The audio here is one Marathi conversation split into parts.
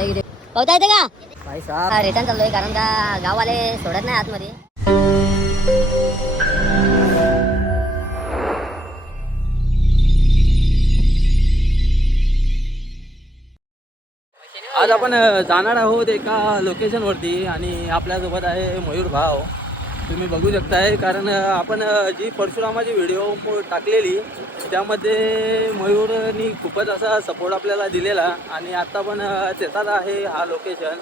पोहता इकडे पोहता येते का? भाई साहब. रिटर्न चाललोय कारण का गाववाले सोडत नाही आतमध्ये. आज आपण जाणार आहोत एका लोकेशनवरती आणि आपल्यासोबत आहे मयूर भाव तुम्ही बघू शकताय कारण आपण जी परशुरामाची व्हिडिओ टाकलेली त्यामध्ये मयूरनी खूपच असा सपोर्ट आपल्याला दिलेला आणि आत्ता पण त्याचाच आहे हा लोकेशन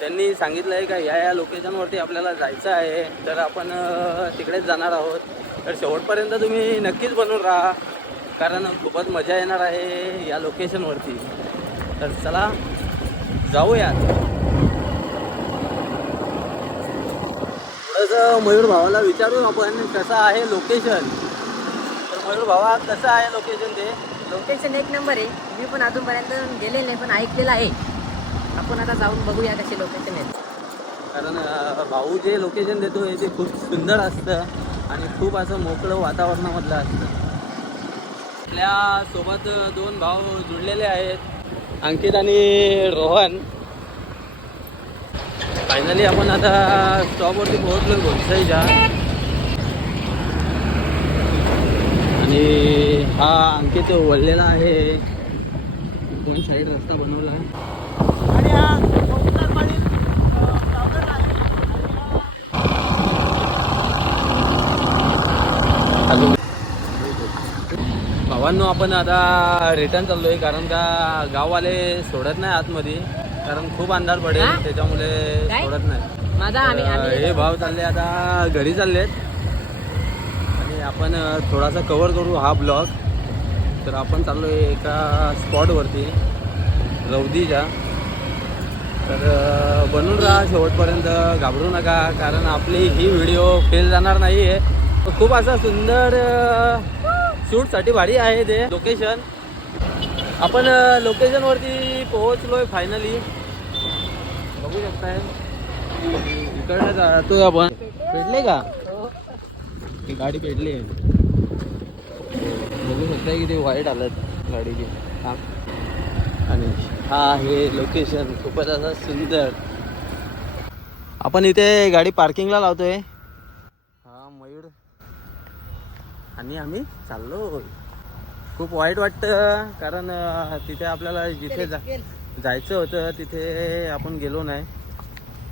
त्यांनी सांगितलं आहे का या या लोकेशनवरती आपल्याला जायचं आहे तर आपण तिकडेच जाणार आहोत. तर शेवटपर्यंत तुम्ही नक्कीच बनवून राहा कारण खूपच मजा येणार आहे या लोकेशनवरती तर चला जाऊयात. थोडंसं मयूर भावाला विचारू आपण कसं आहे लोकेशन तर मयूर भावा कसं आहे लोकेशन ते? लोकेशन एक नंबर आहे. मी पण अजूनपर्यंत गेले नाही पण ऐकलेलं आहे. आपण आता जाऊन बघूया कसे लोकेशन आहेत कारण भाऊ जे लोकेशन देतो ते खूप सुंदर असतं आणि खूप असं मोकळं वातावरणामधलं असतं. आपल्यासोबत दोन भाऊ जुळलेले आहेत. अंकित आणि रोहन. फायनली आपण आता स्टॉपवरती पोहोचलो घोडसाईच्या आणि हा अंकित वळलेला आहे. दोन साईड रस्ता बनवला आहे. आणि हा आहे. भावांनो आपण आता रिटर्न चाललोय कारण का गाववाले सोडत नाही आतमध्ये. कारण खूप अंधार पडेल हा? त्याच्यामुळे काय? सोडत नाही. माझा आम्ही तर, आम्ही हे भाव चालले आता घरी चाललेत आणि आपण अ, थोडासा कव्हर करू हा ब्लॉग तर आपण चाललोय एका स्पॉटवरती रौदीच्या तर अ, बनून राहा शेवटपर्यंत घाबरू नका कारण आपली ही व्हिडिओ फेल जाणार नाही आहे खूप असा सुंदर शूटसाठी भारी आहे ते लोकेशन आपण लोकेशनवरती पोहोचलोय फायनली बघू शकताय इकडनं जातो आपण. पेटले का? ही गाडी पेटली बघू शकताय की ते वाईट आलं गाडीची. हा. आणि हा हे लोकेशन खूपच असं सुंदर. आपण इथे गाडी पार्किंगला लावतोय. हा मयूर. आणि आम्ही चाललो. खूप वाईट वाटतं कारण तिथे आपल्याला जिथे जा जायचं होतं तिथे आपण गेलो नाही.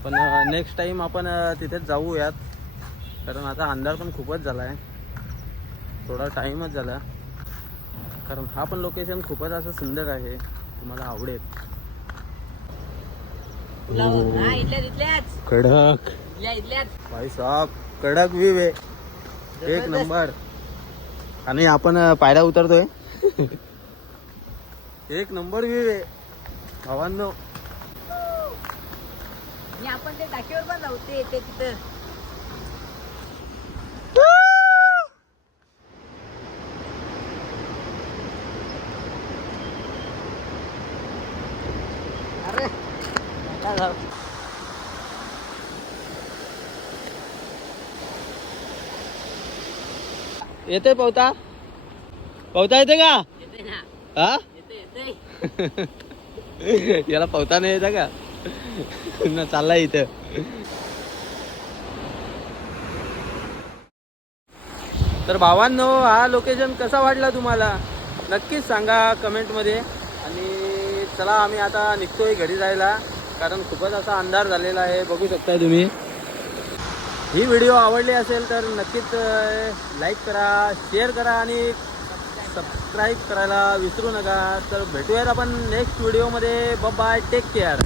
पण नेक्स्ट टाइम आपण तिथेच जाऊयात. कारण आता अंधार पण खूपच झाला आहे थोडा टाईमच झाला. कारण हा पण लोकेशन खूपच असं सुंदर आहे. तुम्हाला आवडेल. हा. कडक. भाई साहब कडक व्ह्यू आहे. एक. नंबर. आणि आपण पायऱ्या उतरतोय. एक नंबर व्ह्यू आहे. भावांनो आपण ते टाकीवर पण जाऊ ते तिथं. अरे जाऊ. येते पवता? पवता येते का? हा? येते येते याला पवता नाही येतं का? ना चाललाय इथं. तर भावांनो हा लोकेशन कसा वाटला तुम्हाला? नक्कीच सांगा कमेंटमध्ये. आणि चला आम्ही आता निघतोय घरी जायला. कारण खूपच असा अंधार झालेला आहे. बघू शकताय तुम्ही. ही व्हिडिओ आवडली असेल तर नक्कीच लाईक करा शेअर करा आणि सबस्क्राईब करायला विसरू नका. तर भेटूयात आपण नेक्स्ट व्हिडिओमध्ये बाय टेक केअर